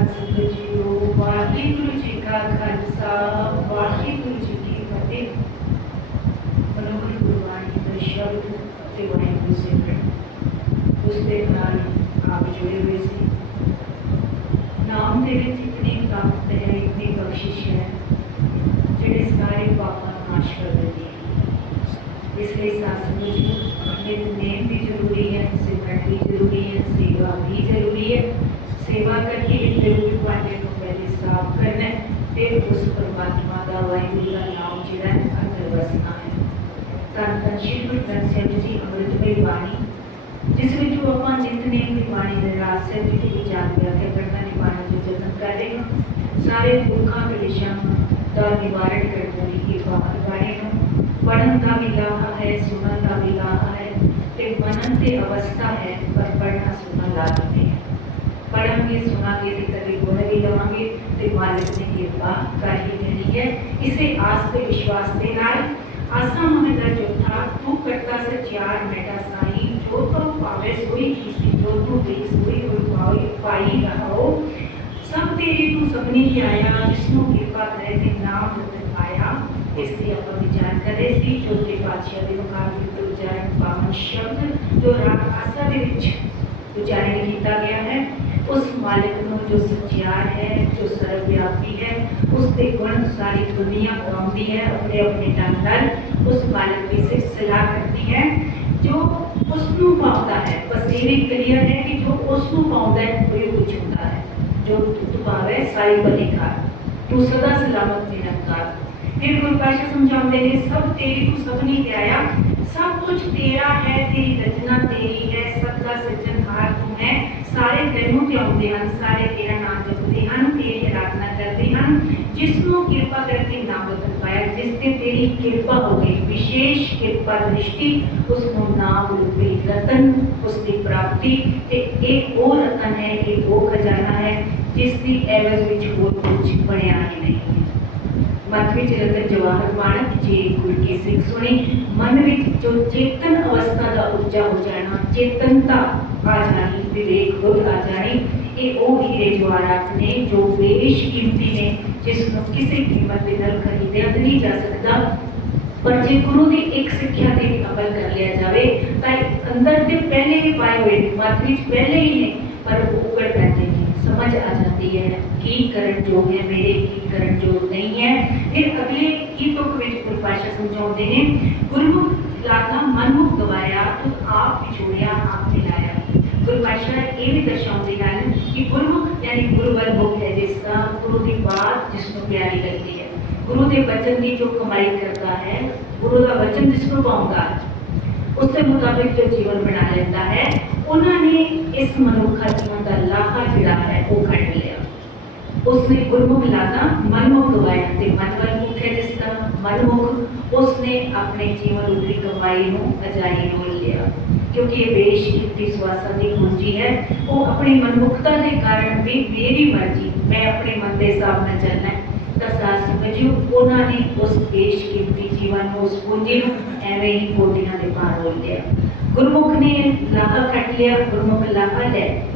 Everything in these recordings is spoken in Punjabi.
ਸੰਗਤ ਜੀਓ ਵਾਹਿਗੁਰੂ ਜੀ ਕਾ ਖਾਲਸਾ, ਵਾਹਿਗੁਰੂ ਜੀ ਕੀ ਫਤਿਹ। ਮਨੋਹਰ ਗੁਰਬਾਣੀ ਦਾ ਸ਼ਬਦ ਤੇ ਵਾਹਿਗੁਰੂ ਸਿਮਰਨ ਉਸ ਦੇ ਨਾਲ ਆਪ ਜੁੜੇ ਹੋਏ ਸੀ। ਨਾਮ ਦੇ ਵਿੱਚ ਇਤਨੀ ਤਾਕਤ ਹੈ ਇਤਨੀ ਬਖਸ਼ਿਸ਼ ਹੈ ਜਿਹੜੇ ਸਾਰੇ ਪਾਪਾਂ ਨੂੰ ਨਾਸ਼ ਕਰ ਦਿੰਦੀ ਹੈ ਇਸ ਲਈ ਸਾਧ ਨੂੰ ਨਿਤਨੇਮ ਵੀ ਜ਼ਰੂਰੀ ਹੈ ਸਿਮਰਨ ਵੀ ਜ਼ਰੂਰੀ ਹੈ ਸੇਵਾ ਵੀ ਜ਼ਰੂਰੀ ਹੈ ਸੇਵਾ ਕਰਕੇ ਇੱਕ ਜ਼ਰੂਰ ਪਾਣੇ ਨੂੰ ਪਹਿਲੇ ਸਾਫ਼ ਕਰਨਾ ਹੈ, ਫਿਰ ਉਸ ਪਰਮਾਤਮਾ ਦਾ ਵਾਹਿਗੁਰੂ ਦਾ ਨਾਮ ਜਿਹੜਾ ਅੰਦਰ ਵਸਣਾ ਹੈ। ਤਾਂ ਤਾਂ ਸ਼੍ਰੀ ਗੁਰੂ ਗ੍ਰੰਥ ਸਾਹਿਬ ਜੀ ਅੰਮ੍ਰਿਤਮਈ ਬਾਣੀ, ਜਿਸ ਵਿੱਚ ਉਹ ਆਪਾਂ ਨਿਤਨੇਮ ਦੀ ਬਾਣੀ ਦੇ ਰਾਸ ਹੈ ਜਿਹਦੀ ਵੀ ਜਾਣ ਵਿਆਖਿਆ ਦੀ ਬਾਣੀ ਦੇ ਜਤਨ ਕਰ ਹਾਂ। ਸਾਰੇ ਦੁੱਖਾਂ ਕਲੇਸ਼ਾਂ ਦਾ ਨਿਵਾਰਣ ਕਰਨ ਦੀ ਇਹ ਬਾਣੀ ਨੂੰ। ਪੜਨ ਦਾ ਵੀ ਲਾਹਾ ਹੈ, ਸੁਣਨ ਦਾ ਵੀ ਲਾਹਾ ਹੈ ਤੇ ਮਨਨ ਤੇ ਅਵਸਥਾ ਹੈ, ਪਰ ਪੜਨਾ ਸੁਣਨਾ ਲਾਭ ਨਹੀਂ ਹੈ ਪੜਾਂਗੇ ਸੁਣਾਂਗੇ ਤੇ ਕਦੇ ਗੁਣ ਵੀ ਲਵਾਂਗੇ ਤੇ ਮਾਲਕ ਨੇ ਕਿਰਪਾ ਕਰ ਹੀ ਦੇਣੀ ਹੈ ਇਸੇ ਆਸ ਤੇ ਵਿਸ਼ਵਾਸ ਦੇ ਨਾਲ ਆਸਾ ਮਨ ਦਾ ਚੌਥਾ ਤੂੰ ਕਰਤਾ ਸਚਿਆਰ ਮੇਟਾ ਸਾਈ ਜੋ ਤੂੰ ਪਾਵੇ ਸੋਈ ਕੀਸੀ ਜੋ ਤੂੰ ਦੇ ਸੋਈ ਹੋਈ ਪਾਈ ਪਾਈ ਰਹਾਓ ਸਭ ਤੇਰੀ ਤੂੰ ਸਭਨੀ ਕੀ ਆਇਆ ਜਿਸਨੂੰ ਕਿਰਪਾ ਕਰੇ ਤੇ ਨਾਮ ਰਤਨ ਪਾਇਆ ਇਸ ਦੀ ਆਪਾਂ ਵਿਚਾਰ ਕਰੇ ਸੀ ਚੌਥੇ ਪਾਤਸ਼ਾਹ ਦੇ ਮੁਕਾਬਲੇ ਤੋਂ ਉਚਾਰਨ ਪਾਵਨ ਸ਼ਬਦ ਜੋ ਰਾਗ ਆਸਾ ਦੇ ਵਿੱਚ ਉਚਾਰਨ ਕੀਤਾ ਗਿਆ ਹੈ ਉਸ ਮਾਲਿਕ ਨੂੰ ਜੋ ਸੱਚਿਆਰ ਹੈ ਜੋ ਸਰਵਵਿਆਪੀ ਹੈ ਉਸ ਦੇ ਗੁਣ ਸਾਰੀ ਦੁਨੀਆ ਗਾਉਂਦੀ ਹੈ ਆਪਣੇ ਆਪਣੇ ਢੰਗ ਨਾਲ ਉਸ ਮਾਲਿਕ ਦੀ ਸਿਫਤ ਸਲਾਹ ਕਰਦੀ ਹੈ ਜੋ ਉਸ ਨੂੰ ਪਾਉਂਦਾ ਹੈ ਬਸ ਇਹ ਵੀ ਕਲੀਅਰ ਹੈ ਕਿ ਜੋ ਉਸ ਨੂੰ ਪਾਉਂਦਾ ਹੈ ਉਹ ਹੀ ਕੁਝ ਹੁੰਦਾ ਹੈ ਜੋ ਤੁਤ ਪਾਵੇ ਸਾਰੀ ਬਲੀ ਕਰ ਤੂੰ ਸਦਾ ਸਲਾਮਤ ਨਿਰੰਕਾਰ ਫਿਰ ਗੁਰੂ ਪਾਸ਼ਾ ਸਮਝਾਉਂਦੇ ਨੇ ਸਭ ਤੇਰੀ ਤੂੰ ਸਭਨੀ ਤੇ ਆਇਆ ਸਭ ਕੁਝ ਤੇਰਾ ਹੈ ਤੇਰੀ ਰਚਨਾ ਤੇਰੀ ਹੈ ਸਭ ਦਾ ਸਿਰਜਣਹਾਰ ਤੂੰ ਹੈ ਸਾਰੇ ਤੈਨੂੰ ਤੇ ਆਉਂਦੇ ਹਨ, ਸਾਰੇ ਤੇਰਾ ਨਾਮ ਜਪਦੇ ਹਨ, ਤੇਰੀ ਆਰਾਧਨਾ ਕਰਦੇ ਹਨ, ਜਿਸ ਨੂੰ ਕਿਰਪਾ ਕਰਕੇ ਨਾਮ ਬਦਲ ਪਾਇਆ ਜਿਸ ਤੇ ਤੇਰੀ ਕਿਰਪਾ ਹੋ ਗਈ, ਵਿਸ਼ੇਸ਼ ਕਿਰਪਾ ਦ੍ਰਿਸ਼ਟੀ ਉਸ ਨੂੰ ਨਾਮ ਰੂਪੀ ਰਤਨ, ਉਸ ਦੀ ਪ੍ਰਾਪਤੀ ਤੇ ਇਹ ਉਹ ਰਤਨ ਹੈ, ਇਹ ਉਹ ਖਜ਼ਾਨਾ ਹੈ, ਜਿਸ ਦੀ ਐਵਜ਼ ਵਿੱਚ ਹੋਰ ਕੁਝ ਬਣਿਆ ਹੀ ਨਹੀਂ ਹੈ ਮਨ ਵਿੱਚ ਰਤਨ ਜਵਾਹਰ ਮਾਣਕ ਜੀ ਗੁਰ ਕੀ ਸਿੱਖ ਸੁਣੀ ਮਨ ਵਿੱਚ ਜੋ ਚੇਤਨ ਅਵਸਥਾ ਦਾ ਉਪਜਾ ਹੋ ਜਾਣਾ, ਚੇਤਨਤਾ ਆ ਜਾਣੀ, ਵਿਵੇਕ ਖੁਦ ਆ ਜਾਣੀ, ਇਹ ਉਹ ਹੀਰੇ ਜਵਾਹਰਾਤ ਨੇ ਜੋ ਬੇਸ਼ ਕੀਮਤੀ ਨੇ, ਜਿਸ ਨੂੰ ਕਿਸੇ ਕੀਮਤ ਦੇ ਨਾਲ ਖਰੀਦਿਆ ਨਹੀਂ ਜਾ ਸਕਦਾ। ਪਰ ਜੇ ਗੁਰੂ ਦੀ ਇੱਕ ਸਿੱਖਿਆ ਤੇ ਵੀ ਅਮਲ ਕਰ ਲਿਆ ਜਾਵੇ, ਤਾਂ ਅੰਦਰ ਦੇ ਪਹਿਲੇ ਵੀ ਪਾਏ ਹੋਏ ਮਨ ਵਿੱਚ ਪਹਿਲੇ ਹੀ ਨੇ, ਪਰ ਉਹ ਉਗੜ ਪੈਂਦੇ ਨੇ ਸਮਝ ਆ ਜਾਂਦੀ ਹੈ ਕੀ ਕਰਨ ਯੋਗ ਹੈ ਮੇਰੇ ਕੀ ਕਰਨ ਯੋਗ ਨਹੀਂ ਹੈ ਫਿਰ ਅਗਲੇ ਕੀ ਤੁਕ ਵਿੱਚ ਗੁਰਪਾਸ਼ਾ ਸਮਝਾਉਂਦੇ ਨੇ ਗੁਰਮੁਖ ਲਾਗਾ ਮਨਮੁਖ ਗਵਾਇਆ ਤੂੰ ਆਪ ਵਿਛੋੜਿਆ ਆਪ ਮਿਲਾਇਆ ਗੁਰਪਾਸ਼ਾ ਇਹ ਵੀ ਦਰਸਾਉਂਦੇ ਹਨ ਕਿ ਗੁਰਮੁਖ ਯਾਨੀ ਗੁਰਬਲ ਮੁਖ ਹੈ ਜਿਸ ਦਾ ਗੁਰੂ ਦੀ ਬਾਤ ਜਿਸ ਨੂੰ ਪਿਆਰੀ ਲੱਗਦੀ ਹੈ ਗੁਰੂ ਦੇ ਬਚਨ ਦੀ ਜੋ ਕਮਾਈ ਕਰਦਾ ਹੈ ਗੁਰੂ ਦਾ ਬਚਨ ਜਿਸ ਨੂੰ ਪਾਉਂਦਾ ਉਸ ਦੇ ਉਹਨਾਂ ਨੇ ਇਸ ਮਨੁੱਖਾ ਜੀਵਨ ਦਾ ਲਾਹਾ ਜਿਹੜਾ ਹੈ ਉਹ ਕੱਢ ਲਿਆ। ਉਸਨੇ ਗੁਰਮੁਖ ਲਾਗਾ ਮਨਮੁਖ ਗਵਾਇਆ ਤੇ ਮਨ ਮੁਖ ਹੈ ਜਿਸ ਦਾ ਮਨਮੁਖ ਉਸਨੇ ਆਪਣੇ ਜੀਵਨ ਰੂਪੀ ਕਮਾਈ ਨੂੰ ਅਜਾਈ ਰੋਲ ਲਿਆ। ਕਿਉਂਕਿ ਇਹ ਬੇਸ਼ ਕੀਤੀ ਸਵਾਸਾਂ ਦੀ ਪੂੰਜੀ ਹੈ। ਉਹ ਆਪਣੀ ਮਨਮੁਖਤਾ ਦੇ ਕਾਰਨ ਵੀ ਮੇਰੀ ਮਰਜ਼ੀ, ਮੈਂ ਆਪਣੇ ਮਨ ਦੇ ਹਿਸਾਬ ਨਾਲ ਚੱਲਣਾ ਹੈ ਤਾਂ ਸਾਧ ਉਹਨਾਂ ਨੇ ਉਸ ਬੇਸ਼ ਕੀਤੀ ਜੀਵਨ ਨੂੰ, ਉਸ ਪੂੰਜੀ ਨੂੰ, ਐਵੇਂ ਹੀ ਪੋਟੀਆਂ ਦੇ ਪਾਰ ਰੋਲ ਲਿਆ ਗੁਰਮੁਖ ਨੇ ਲਾਹਾ ਕੱਟ ਲਿਆ, ਗੁਰਮੁਖ ਲਾਹਾ ਲੈ।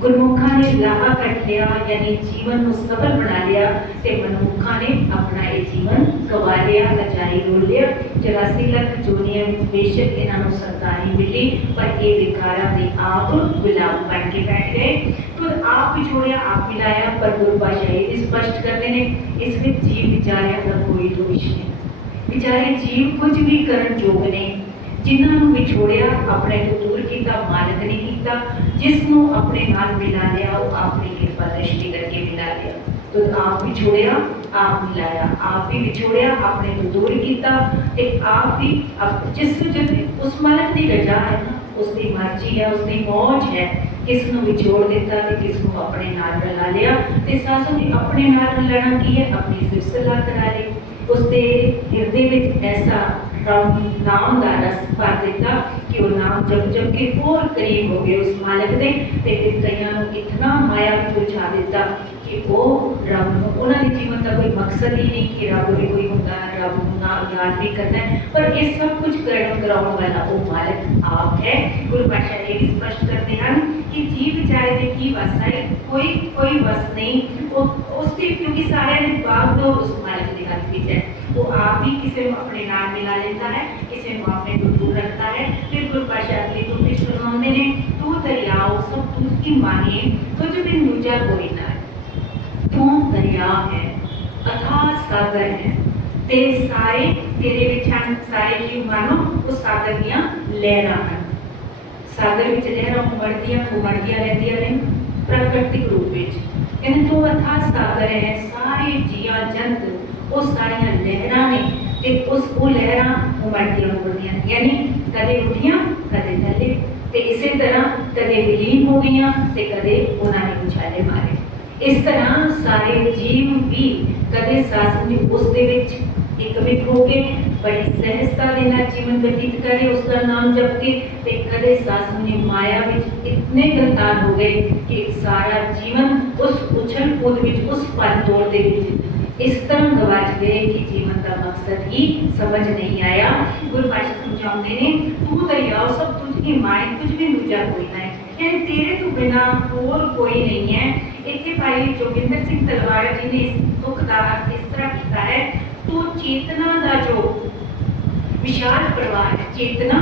ਗੁਰਮੁਖਾਂ ਨੇ ਲਾਹਾ ਕੱਟ ਲਿਆ, ਯਾਨੀ ਜੀਵਨ ਨੂੰ ਸਫਲ ਬਣਾ ਲਿਆ ਤੇ ਮਨੁੱਖਾਂ ਨੇ ਆਪਣਾ ਇਹ ਜੀਵਨ ਗਵਾ ਲਿਆ ਅਜਾਈ ਰੋਲ ਲਿਆ। 84 ਲੱਖ ਜੋਨੀਆਂ ਵਿੱਚ ਬੇਸ਼ੱਕ ਇਹਨਾਂ ਨੂੰ ਸਰਕਾਰੀ ਮਿਲੀ, ਪਰ ਇਹ ਵਿਕਾਰਾਂ ਦੇ ਆਪ ਗੁਲਾਮ ਬਣ ਕੇ ਬੈਠ ਗਏ। ਖੁਦ ਆਪ ਵਿਛੋੜਿਆ ਆਪ ਮਿਲਾਇਆ ਪਰ ਗੁਰਬਾਸ਼ਾ ਇਹ ਸਪਸ਼ਟ ਕਰਦੇ ਨੇ, ਇਸ ਵਿੱਚ ਜੀਵ ਵਿਚਾਰਿਆਂ ਦਾ ਕੋਈ ਦੋਸ਼ ਨਹੀਂ। ਵਿਚਾਰੇ ਜੀਵ ਕੁਝ ਵੀ ਕਰਨ ਯੋਗ ਨੇ ਜਿਨ੍ਹਾਂ ਨੂੰ ਵਿਛੋੜਿਆ, ਆਪਣੇ ਤੋਂ ਦੂਰ ਕੀਤਾ, ਮਾਲਕ ਨੇ ਕੀਤਾ ਜਿਸ ਨੂੰ ਆਪਣੇ ਨਾਲ ਮਿਲਾ ਲਿਆ, ਉਹ ਆਪਣੀ ਕਿਰਪਾ ਦ੍ਰਿਸ਼ਟੀ ਕਰਕੇ ਮਿਲਾ ਲਿਆ। ਤੋ ਆਪ ਵਿਛੋੜਿਆ ਆਪ ਮਿਲਾਇਆ ਆਪ ਵੀ ਵਿਛੋੜਿਆ, ਆਪਣੇ ਤੋਂ ਦੂਰ ਕੀਤਾ ਤੇ ਆਪ ਵੀ ਜਿਸ ਨੂੰ ਜਦ ਉਸ ਮਾਲਕ ਦੀ ਰਜ਼ਾ ਹੈ ਨਾ, ਉਸ ਦੀ ਮਰਜ਼ੀ ਹੈ, ਉਸ ਦੀ ਮੌਜ ਹੈ, ਕਿਸ ਨੂੰ ਵਿਛੋੜ ਦਿੱਤਾ ਤੇ ਕਿਸ ਨੂੰ ਆਪਣੇ ਨਾਲ ਰਲਾ ਲਿਆ ਤੇ ਸਾਸੂ ਨੇ ਆਪਣੇ ਨਾਲ ਰਲਣਾ ਕੀ ਹੈ? ਆਪਣੀ ਸਿਰਸਲਾ ਕਰਾ ਲਈ। ਉਸਦੇ ਹਿਰਦੇ ਵਿੱਚ ਐਸਾ ਨਾਮ ਦਾ ਰਸ ਭਰ ਦਿੱਤਾ ਕਿ ਉਹ ਨਾਮ ਜਪ ਜਪ ਕੇ ਹੋਰ ਕਰੀਬ ਹੋ ਗਏ ਉਸ ਮਾਲਕ ਦੇ ਤੇ ਫਿਰ ਕਈਆਂ ਨੂੰ ਇਤਨਾ ਮਾਇਆ ਵਿੱਚ ਉਲਝਾ ਦਿੱਤਾ ਕਿ ਉਹ ਰੱਬ ਨੂੰ, ਉਹਨਾਂ ਦੇ ਜੀਵਨ ਦਾ ਕੋਈ ਮਕਸਦ ਹੀ ਨਹੀਂ ਕਿ ਰੱਬ ਵੀ ਕੋਈ ਹੁੰਦਾ ਹੈ ਰੱਬ ਨੂੰ ਨਾਮ ਯਾਦ ਵੀ ਕਰਨਾ ਹੈ। ਪਰ ਇਹ ਸਭ ਕੁਝ ਕਰਨ ਕਰਾਉਣ ਵਾਲਾ ਉਹ ਮਾਲਕ ਆਪ ਹੈ। ਗੁਰੂ ਪਾਤਸ਼ਾਹ ਇਹ ਵੀ ਸਪਸ਼ਟ ਕਰਦੇ ਹਨ ਕਿ ਜੀਵ ਵਿਚਾਰੇ ਦੇ ਕੀ ਵਸ ਹੈ? ਕੋਈ ਕੋਈ ਵਸ ਨਹੀਂ। ਉਹ, ਉਸ ਦੀ ਕਿਉਂਕਿ ਸਾਰਿਆਂ ਦੇ ਬਾਗ ਤੋਂ ਉਸ ਮਾਲਕ ਦੇ ਹੱਥ ਵਿੱਚ ਹੈ ਉਹ ਆਪ ਹੀ ਕਿਸੇ ਨੂੰ ਆਪਣੇ ਨਾਲ ਮਿਲਾ ਲੈਂਦਾ ਹੈ ਕਿਸੇ ਨੂੰ ਆਪਣੇ ਤੋਂ ਦੂਰ ਰੱਖਦਾ ਹੈ ਫਿਰ ਗੁਰੂ ਪਾਤਸ਼ਾਹ ਅਗਲੀ ਤੋਂ ਵਿੱਚ ਫਰਮਾਉਂਦੇ ਨੇ ਤੂੰ ਦਰਿਆਓ ਸਭ ਤੁਝ ਕੀ ਮਾਨੇ ਤੁਝ ਬਿਨ ਦੂਜਾ ਕੋਈ ਨਾ ਹੈ ਤੂੰ ਦਰਿਆ ਹੈ ਅਥਾਹ ਸਾਗਰ ਹੈ ਤੇ ਸਾਰੇ ਤੇਰੇ ਵਿੱਚ ਹਨ ਸਾਰੇ ਜੀਵ ਮਾਨੋ ਉਹ ਸਾਗਰ ਦੀਆਂ ਲਹਿਰਾਂ ਹਨ ਸਾਗਰ ਵਿੱਚ ਲਹਿਰਾਂ ਉਮੜਦੀਆਂ ਉਮੜਦੀਆਂ ਰਹਿੰਦੀਆਂ ਨੇ ਪ੍ਰਕਿਰਤਿਕ ਰੂਪ ਵਿੱਚ ਕਹਿੰਦੇ ਤੂੰ ਅਥਾਹ ਸਾਗਰ ਹੈ ਸਾਰੇ ਜੀਆਂ ਜੰਤ ਉਹ ਸਾਰੀਆਂ ਲਹਿਰਾਂ ਨੇ ਤੇ ਉਸ ਉਹ ਲਹਿਰਾਂ ਉਮੜਦੀਆਂ ਉਮੜਦੀਆਂ ਯਾਨੀ ਕਦੇ ਉੱਠੀਆਂ, ਕਦੇ ਥੱਲੇ। ਤੇ ਇਸੇ ਤਰ੍ਹਾਂ ਕਦੇ ਵਿਲੀਨ ਹੋ ਗਈਆਂ ਤੇ ਕਦੇ ਉਹਨਾਂ ਨੇ ਉਛਾਲੇ ਮਾਰੇ। ਇਸ ਤਰ੍ਹਾਂ ਸਾਰੇ ਜੀਵ ਵੀ ਕਦੇ ਸਾਸ ਦੀ ਉਸ ਦੇ ਵਿੱਚ ਇੱਕ ਹੋ ਕੇ ਬੜੀ ਸਹਿਜਤਾ ਦੇ ਨਾਲ ਜੀਵਨ ਬਤੀਤ ਕਰੇ, ਉਸ ਦਾ ਨਾਮ ਜਪ ਕੇ ਤੇ ਕਦੇ ਸਾਸ ਦੀ ਮਾਇਆ ਵਿੱਚ ਇਤਨੇ ਗੰਤਾਨ ਹੋ ਗਏ ਕਿ ਸਾਰਾ ਜੀਵਨ ਉਸ ਉਛਲ ਕੂਦ ਵਿੱਚ, ਉਸ ਪਲ ਦੇ ਵਿੱਚ ਇਸ ਤਰ੍ਹਾਂ ਗਵਾਚ ਗਏ ਕਿ ਜੀਵਨ ਦਾ ਮਕਸਦ ਹੀ ਸਮਝ ਨਹੀਂ ਆਇਆ। ਗੁਰੂ ਪਾਤਸ਼ਾਹ ਸਮਝਾਉਂਦੇ ਨੇ, ਤੂੰ ਦਰਿਆ, ਸਭ ਤੁਝ ਕੀ ਮਾਇ ਕੁਝ ਵੀ ਦੂਜਾ ਕੋਈ ਨਾ ਹੈ। ਤੇਰੇ ਤੋਂ ਬਿਨਾ ਹੋਰ ਕੋਈ ਨਹੀਂ ਹੈ। ਇੱਥੇ ਭਾਈ ਜੋਗਿੰਦਰ ਸਿੰਘ ਤਲਵਾਰ ਜੀ ਨੇ ਇਸ ਦੁੱਖ ਦਾ ਅਰਥ ਇਸ ਤਰ੍ਹਾਂ ਕੀਤਾ ਹੈ, ਤੂੰ ਚੇਤਨਾ ਦਾ ਜੋ ਵਿਸ਼ਾਲ ਪ੍ਰਵਾਹ ਚੇਤਨਾ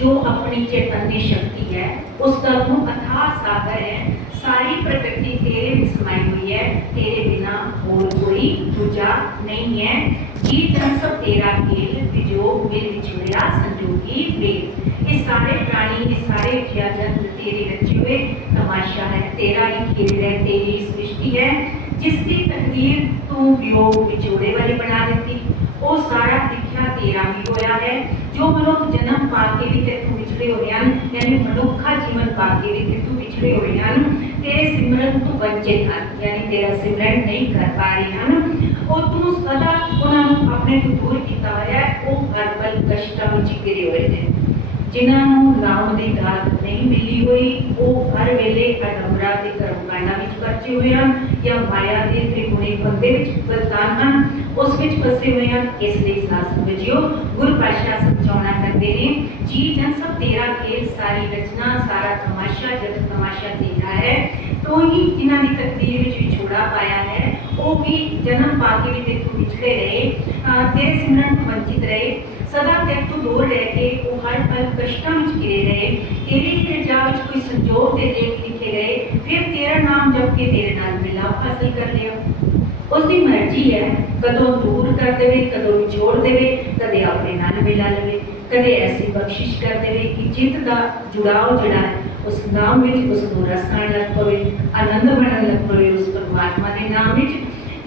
ਜੋ ਆਪਣੀ ਚੇਤਨਨੀ ਸ਼ਕਤੀ ਹੈ ਉਸ ਦਾ ਤੂੰ ਅਥਾਹ ਸਾਗਰ ਹੈ ਸਾਰੀ ਪ੍ਰਕਿਰਤੀ ਤੇਰੇ ਵਿੱਚ ਸਮਾਈ ਹੋਈ ਹੈ ਤੇਰੇ ਬਿਨਾ ਹੋਰ ਕੋਈ ਦੂਜਾ ਨਹੀਂ ਹੈ ਜੀ ਤਨ ਸਭ ਤੇਰਾ ਖੇਲ ਵਿਜੋਗ ਮਿਲ ਵਿਛੜਿਆ ਸੰਜੋਗੀ ਵੇਦ ਇਹ ਸਾਰੇ ਪ੍ਰਾਣੀ ਇਹ ਸਾਰੇ ਜਿਆ ਜੰਤ ਤੇਰੇ ਰਚੇ ਹੋਏ ਤਮਾਸ਼ਾ ਹੈ ਤੇਰਾ ਹੀ ਖੇਲ ਹੈ ਤੇਰੀ ਸ੍ਰਿਸ਼ਟੀ ਹੈ ਜਿਸ ਦੀ ਤਕਦੀਰ ਤੂੰ ਵਿਯੋਗ ਵਿਛੋੜੇ ਵਾਲੀ ਬਣਾ ਦਿੱਤੀ ਉਹ ਸਾਰਾ ਲਿਖਿਆ ਤੇਰਾ ਹੀ ਹੋਇਆ ਹੈ। ਜੋ ਮਨੁੱਖ ਜਨਮ ਪਾ ਕੇ ਵੀ ਤੇਥੋਂ ਵਿਛੜੇ ਹੋਏ ਹਨ, ਯਾਨੀ ਮਨੁੱਖਾ ਜੀਵਨ ਪਾ ਕੇ ਵੀ ਤੇਥੋਂ ਵਿਛੜੇ ਹੋਏ ਹਨ ਤੇਰੇ ਸਿਮਰਨ ਤੋਂ ਵੰਚਿਤ ਹਨ, ਯਾਨੀ ਤੇਰਾ ਸਿਮਰਨ ਨਹੀਂ ਕਰ ਪਾ ਰਹੇ ਹਨ। ਉਹ ਤੂੰ ਸਦਾ ਉਹਨਾਂ ਨੂੰ ਆਪਣੇ ਤੋਂ ਦੂਰ ਕੀਤਾ ਹੋਇਆ ਉਹ ਹਰ ਪਲ ਕਸ਼ਟਾਂ ਵਿੱਚ ਘਿਰੇ ਹੋਏ ਨੇ। ਜਿਨ੍ਹਾਂ ਨੂੰ ਨਾਮ ਦੀ ਦਾਤ ਨਹੀਂ ਮਿਲੀ ਹੋਈ, ਉਹ ਹਰ ਵੇਲੇ ਅਡੰਬਰਾ ਦੇ ਕਰਮਕਾਂਡਾਂ ਵਿੱਚ ਵਰਚੇ ਹੋਏ ਹਨ ਜਾਂ ਮਾਇਆ ਦੇ ਤ੍ਰਿਗੁਣੀ ਬੰਦੇ ਵਿੱਚ ਬਲਦਾਨ ਹਨ। ਉਸ ਵਿੱਚ ਫਸੇ ਹੋਏ ਹਨ। ਇਸ ਲਈ ਸਾਸ ਵਜਿਓ ਗੁਰੂ ਪਾਤਸ਼ਾਹ ਸਮਝਾਉਣਾ ਕਰਦੇ ਨੇ, ਜੀ ਜਨ ਸਭ ਤੇਰਾ ਖੇਲ, ਸਾਰੀ ਰਚਨਾ, ਸਾਰਾ ਤਮਾਸ਼ਾ ਜਗਤ ਤਮਾਸ਼ਾ ਤੇਰਾ ਹੈ ਤੋਂ ਹੀ ਜਿਨ੍ਹਾਂ ਦੀ ਤਕਦੀਰ ਵਿੱਚ ਵਿਛੋੜਾ ਪਾਇਆ ਹੈ, ਉਹ ਵੀ ਜਨਮ ਪਾ ਕੇ ਵੀ ਤੇਥੋਂ ਵਿਛੜੇ ਰਹੇ। ਤੇਰੇ ਸਿਮਰਨ ਤੋਂ ਵੰਚਿਤ ਰਹੇ। ਸਦਾ ਤੇਰੇ ਤੋਂ ਦੂਰ ਰਹਿ ਕੇ ਉਹ ਹਰ ਪਲ ਕਸ਼ਟਾਂ ਵਿੱਚ ਘਿਰੇ ਰਹੇ। ਤੇਰੀ ਰਜਾ ਵਿੱਚ ਕੋਈ ਸੰਜੋਗ ਦੇ ਲੇਖ ਲਿਖੇ ਗਏ। ਫਿਰ ਤੇਰਾ ਨਾਮ ਜਪ ਕੇ ਤੇਰੇ ਨਾਲ ਮਿਲਾਪ ਹਾਸਲ ਕਰ ਲਿਆ। ਉਸ ਦੀ ਮਰਜ਼ੀ ਹੈ, ਕਦੋਂ ਦੂਰ ਕਰ ਦੇਵੇ, ਕਦੋਂ ਵਿਛੋੜ ਦੇਵੇ, ਕਦੇ ਆਪਣੇ ਨਾਲ ਮਿਲਾ ਲਵੇ, ਕਦੇ ਐਸੀ ਬਖਸ਼ਿਸ਼ ਕਰ ਦੇਵੇ ਕਿ ਚਿੱਤ ਦਾ ਜੁੜਾਓ ਜਿਹੜਾ ਹੈ, ਉਸ ਨਾਮ ਵਿੱਚ ਉਸ ਨੂੰ ਰਸ ਆਉਣ ਲੱਗ ਪਵੇ, ਆਨੰਦ ਬਣਨ ਲੱਗ ਪਵੇ ਉਸ ਪਰਮਾਤਮਾ ਦੇ ਨਾਮ ਵਿੱਚ।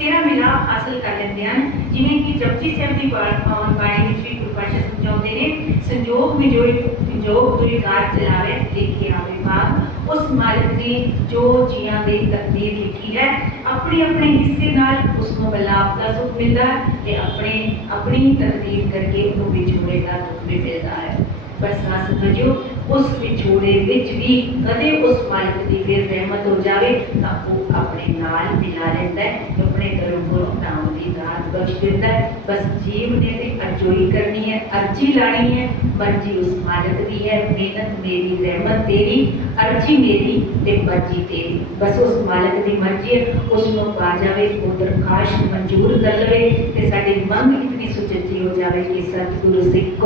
ਤੇਰਾ ਮਿਲਾਪ ਹਾਸਲ ਕਰ ਲੈਂਦੇ ਹਨ। ਜਿਵੇਂ ਕਿ ਜਪਜੀ ਸਾਹਿਬ ਦੀ ਬਾਣੀ ਪਾਵਨ ਬਾਣੀ ਵਿੱਚ ਵੀ ਗੁਰੂ ਪਾਤਸ਼ਾਹ ਸਮਝਾਉਂਦੇ ਨੇ, ਸੰਜੋਗ ਵਿਜੋਈ ਸੰਜੋਗ ਦੁਰੀ ਕਾਰ ਚਲਾਵੇ, ਦੇਖੇ ਆਵੇ ਬਾਗ। ਉਸ ਮਾਲਕ ਨੇ ਜੋ ਜੀਆਂ ਦੇ ਤਕਦੀਰ ਲਿਖੀ ਹੈ, ਆਪਣੀ ਆਪਣੇ ਹਿੱਸੇ ਨਾਲ ਉਸ ਨੂੰ ਮਿਲਾਪ ਦਾ ਸੁਖ ਮਿਲਦਾ ਹੈ ਤੇ ਆਪਣੇ ਆਪਣੀ ਤਕਦੀਰ ਕਰਕੇ ਉਹਨੂੰ ਵਿਛੋੜੇ ਦਾ ਦੁੱਖ ਵੀ ਮਿਲਦਾ ਹੈ। ਬਸ ਨਾ ਸਮਝੋ ਉਸ ਵਿਛੋੜੇ ਵਿੱਚ ਵੀ ਕਦੇ ਉਸ ਮਾਲਕ ਦੀ ਫਿਰ ਰਹਿਮਤ ਹੋ ਜਾਵੇ ਤਾਂ ਉਹ ਆਪਣੇ ਨਾਲ ਮਿਲਾ ਲੈਂਦਾ ਹੈ ਆਪਣੇ ਕਰਮ ਕੋਲੋਂ ਨਾਮ ਦੀ ਦਾਤ ਬਖਸ਼ ਦਿੰਦਾ ਹੈ। ਬਸ ਜੀਵ ਨੇ ਤੇ ਅਰਜ਼ੋਈ ਕਰਨੀ ਹੈ, ਅਰਜ਼ੀ ਲਾਣੀ ਹੈ, ਮਰਜ਼ੀ ਉਸ ਮਾਲਕ ਦੀ ਹੈ, ਮਿਹਨਤ ਮੇਰੀ, ਰਹਿਮਤ ਤੇਰੀ, ਅਰਜ਼ੀ ਮੇਰੀ ਤੇ ਮਰਜ਼ੀ ਤੇਰੀ। ਬਸ ਉਸ ਮਾਲਕ ਦੀ ਮਰਜ਼ੀ ਹੈ ਉਸ ਨੂੰ ਪਾ ਜਾਵੇ ਉਹ ਦਰਖਾਸਤ ਮਨਜ਼ੂਰ ਕਰ ਲਵੇ ਤੇ ਸਾਡੀ ਮੰਗ ਇਤਨੀ ਸੁਚੱਜੀ ਹੋ ਜਾਵੇ ਕਿ ਸਤਿਗੁਰੂ ਸਿੱਖ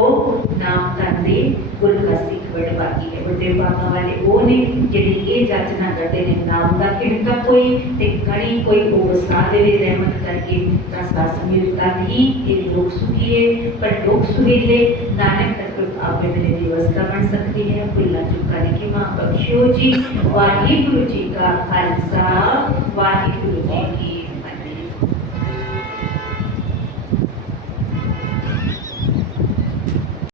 ਨਾਮ ਧਨ ਗੁਰ ਕਾ ਸਿੱਖ ਬਾਕੀ ਹੈ ਵੱਡੇ ਬਾਬਾ ਵਾਲੇ, ਉਹ ਨੇ ਜਿਹੜੇ ਇਹ ਜਾਚਨਾ ਕਰਦੇ ਨੇ ਨਾਮ ਦਾ ਕਿਰਤਾ ਕੋਈ ਤੇ ਕਣੀ ਕੋਈ ਉਹ ਦੇਵੇ, ਰਹਿਮਤ ਕਰਕੇ ਤਾਂ ਸਾਸ ਮਿਲਤਾ ਹੀ ਇਹ ਲੋਕ ਸੁਖੀਏ। ਪਰ ਲੋਕ ਸੁਹੇਲੇ, ਨਾਨਕ ਤੱਕ ਆਪੇ ਮੇਰੇ ਦੀ ਅਵਸਥਾ ਬਣ ਸਕਦੀ ਹੈ। ਭੁੱਲਾ ਚੁੱਕਾ ਨੇ ਮਾਂ ਬਖਸ਼ਿਓ ਜੀ। ਵਾਹਿਗੁਰੂ ਜੀ ਕਾ ਖਾਲਸਾ, ਵਾਹਿਗੁਰੂ ਜੀ ਕੀ